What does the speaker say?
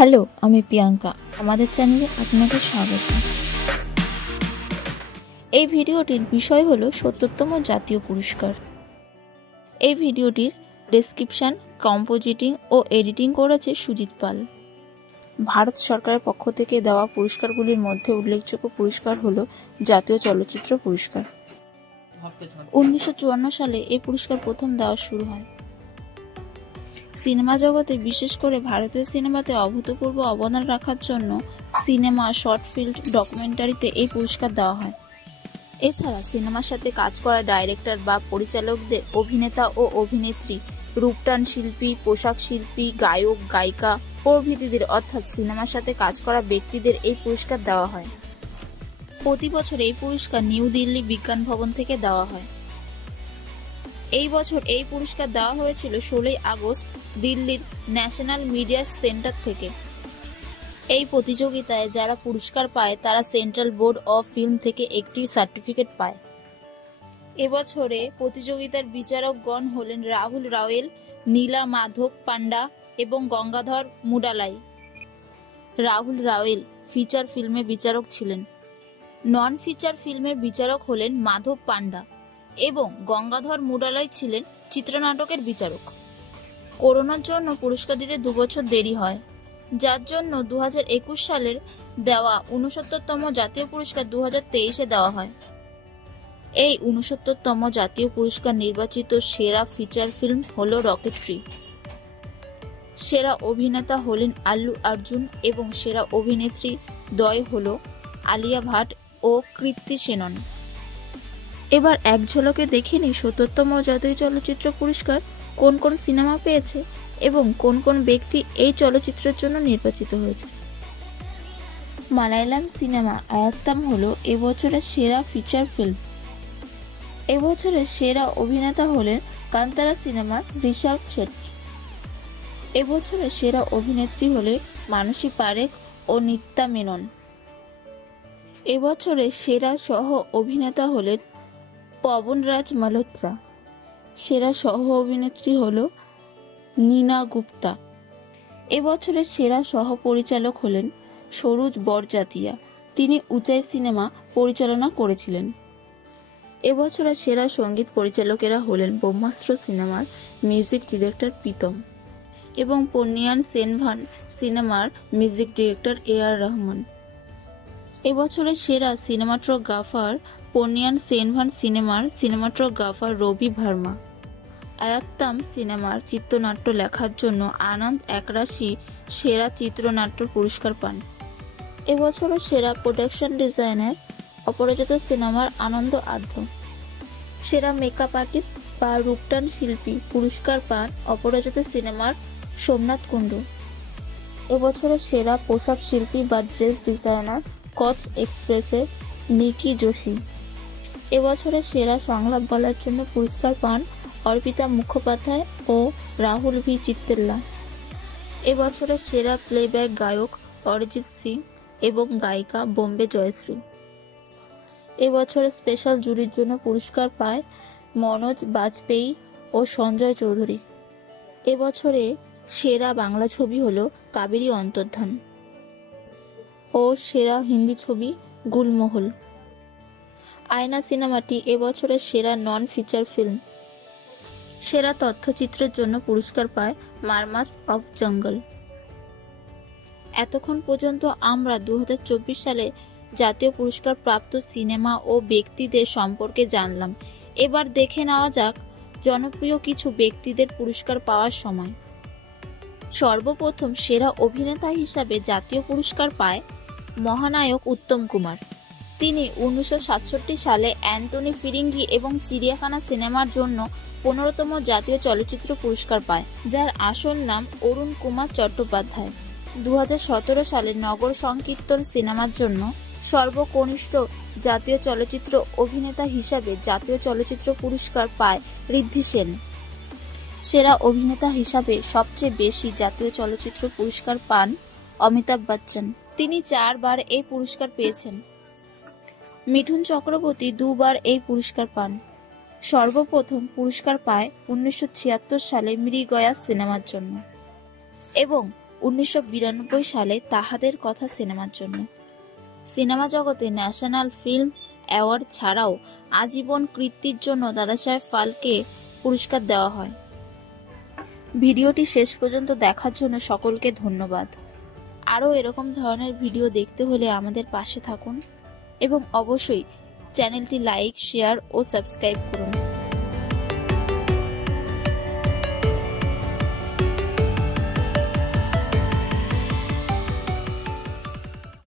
Hello, আমি প্রিয়াঙ্কা। আমাদের চ্যানেলে আপনাদের স্বাগত। এই ভিডিওটির বিষয় হলো ৭০তম জাতীয় পুরস্কার। এই ভিডিওটির ডেসক্রিপশন, কম্পোজিটিং ও এডিটিং করেছে সুজিত পাল। ভারত সরকারের পক্ষ থেকে দেওয়া পুরস্কারগুলির মধ্যে উল্লেখযোগ্য পুরস্কার হলো জাতীয় চলচ্চিত্র পুরস্কার। ১৯৫৪ সালে এই পুরস্কার প্রথম দেওয়া শুরু হয়। সিনেমা জগতে, বিশেষ করে ভারতীয় সিনেমাতে অভূতপূর্ব অবদান রাখার জন্য সিনেমা, শর্ট ফিল্ম, ডকুমেন্টারিতে এই পুরস্কার দেওয়া হয়। এছাড়া সিনেমার সাথে কাজ করা ডাইরেক্টর বা পরিচালকদের, অভিনেতা ও অভিনেত্রী, রূপটান শিল্পী, পোশাক শিল্পী, গায়ক, গায়িকা প্রভৃতিদের অর্থাৎ সিনেমার সাথে কাজ করা ব্যক্তিদের এই পুরস্কার দেওয়া হয়। প্রতি বছর এই পুরস্কার নিউ দিল্লি বিজ্ঞান ভবন থেকে দেওয়া হয়। এই বছর এই পুরস্কার দেওয়া হয়েছিল ১৬ই আগস্ট দিল্লির ন্যাশনাল মিডিয়া সেন্টার থেকে। এই প্রতিযোগিতায় যারা পুরস্কার পায় তারা সেন্ট্রাল বোর্ড অফ ফিল্ম থেকে একটি সার্টিফিকেট পায়। এবছরে প্রতিযোগিতার বিচারকগণ হলেন রাহুল রাওয়েল, নীলা মাধব পান্ডা এবং গঙ্গাধর মুডালাই। রাহুল রাওয়েল ফিচার ফিল্মে বিচারক ছিলেন। নন ফিচার ফিল্মের বিচারক হলেন মাধব পান্ডা এবং গঙ্গাধর মুডালাই ছিলেন চিত্রনাটকের বিচারক। করোনার জন্য পুরস্কার দিতে ২ বছর দেরি হয়, যার জন্য ২০২১ সালের দেওয়া ৬৯তম জাতীয় পুরস্কার ২০২৩-এ দেওয়া হয়। এই ৬৯তম জাতীয় পুরস্কার নির্বাচিত সেরা ফিচার ফিল্ম হল রকেট্রি। সেরা অভিনেতা হলেন আল্লু অর্জুন এবং সেরা অভিনেত্রী দ্বয় হল আলিয়া ভাট ও কৃতি সেনন। এবার এক ঝলকে দেখে নিই ৭০তম জাতীয় চলচ্চিত্র পুরস্কার কোন কোন সিনেমা পেয়েছে এবং কোন কোন ব্যক্তি এই চলচ্চিত্রের জন্য নির্বাচিত হয়েছে। মালায়ালাম সিনেমা আয়াত্তাম হল এবছরের সেরা ফিচার ফিল্ম। এবছরের সেরা অভিনেতা হলেন কান্তারা সিনেমার ঋষভ শেট্টি। এবছরের সেরা অভিনেত্রী হলে মানসী পারেখ ও নিত্যা মেনন। এবছরের সেরা সহ অভিনেতা হলেন পবন রাজ মালহোত্রা। সেরা সহ অভিনেত্রী হল নীনা গুপ্তা। এবছরের সেরা সহ পরিচালক হলেন সরোজ বরজাতিয়া। তিনি উচাই সিনেমা পরিচালনা করেছিলেন। এবছরের সেরা সঙ্গীত পরিচালকেরা হলেন ব্রহ্মাস্ত্র সিনেমার মিউজিক ডিরেক্টর প্রীতম এবং পন্নিয়ান সেনভান সিনেমার মিউজিক ডিরেক্টর A.R. রহমান। এবছরের সেরা সিনেমাটোগ্রাফার পন্নিয়ান সেনভান সিনেমার সিনেমাটোগ্রাফার রবি ভার্মা। আয়াত্তাম সিনেমার চিত্রনাট্য লেখার জন্য আনন্দ একরাশি সেরা চিত্রনাট্য পুরস্কার পান। এবছরের সেরা প্রোডাকশন ডিজাইনার অপরাজিত সিনেমার আনন্দ আধ্য। সেরা মেকআপ আর্টিস্ট বা রূপটান শিল্পী পুরস্কার পান অপরাজিত সিনেমার সোমনাথ কুণ্ডু। এবছরের সেরা পোশাক শিল্পী বা ড্রেস ডিজাইনার কচ এক্সপ্রেসের নিকি যোশী। এবছরের সেরা সংলাপ বলার জন্য পুরস্কার পান অর্পিতা মুখোপাধ্যায় ও রাহুল ভি চিত্তেল্লা। এবছরের সেরা প্লেব্যাক গায়ক অরিজিৎ সিং এবং গায়িকা বোম্বে জয়শ্রী। এবছরের স্পেশাল জুরির জন্য পুরস্কার পায় মনোজ বাজপেয়ী ও সঞ্জয় চৌধুরী। এবছরে সেরা বাংলা ছবি হল কাবেরী অন্তর্ধান ও সেরা হিন্দি ছবি গুলমোহর। আয়না সিনেমাটি এবছরের সেরা নন ফিচার ফিল্ম। সেরা তথ্যচিত্রের জন্য পুরস্কার পায় মারমাস অফ জঙ্গল। এতক্ষণ পর্যন্ত আমরা ২০২৪ সালে জাতীয় পুরস্কার প্রাপ্ত সিনেমা ও ব্যক্তিদের সম্পর্কে জানলাম। এবার দেখে নেওয়া যাক জনপ্রিয় কিছু ব্যক্তিদের পুরস্কার পাওয়ার সময়। সর্বপ্রথম সেরা অভিনেতা হিসাবে জাতীয় পুরস্কার পায় মহানায়ক উত্তম কুমার। তিনি ১৯৬৭ সালে অ্যান্টনি ফিরিঙ্গি এবং চিড়িয়াখানা সিনেমার জন্য ১৫তম জাতীয় চলচ্চিত্র পুরস্কার পায়, যার আসল নাম অরুণ কুমার চট্টোপাধ্যায়। ২০১৭ সালে নগর সংকীর্তন সিনেমার জন্য সর্বকনিষ্ঠ জাতীয় চলচ্চিত্র অভিনেতা হিসাবে জাতীয় চলচ্চিত্র পুরস্কার পায় ঋদ্ধি সেন। সেরা অভিনেতা হিসাবে সবচেয়ে বেশি জাতীয় চলচ্চিত্র পুরস্কার পান অমিতাভ বচ্চন। তিনি ৪ বার এই পুরস্কার পেয়েছেন। মিঠুন চক্রবর্তী ২ বার এই পুরস্কার পান। সর্বপ্রথম পুরস্কার পায় ১৯৭৬ সালে মৃগয়া সিনেমার জন্য এবং 1992 সালে তাহাদের কথা সিনেমার জন্য। সিনেমা জগতে ন্যাশনাল ফিল্ম অ্যাওয়ার্ড ছাড়াও আজীবন কীর্তির জন্য দাদাসাহেব ফালকে পুরস্কার দেওয়া হয়। ভিডিওটি শেষ পর্যন্ত দেখার জন্য সকলকে ধন্যবাদ। আরও এরকম ধরনের ভিডিও দেখতে হলে আমাদের পাশে থাকুন এবং অবশ্যই চ্যানেলটি লাইক, শেয়ার ও সাবস্ক্রাইব করুন।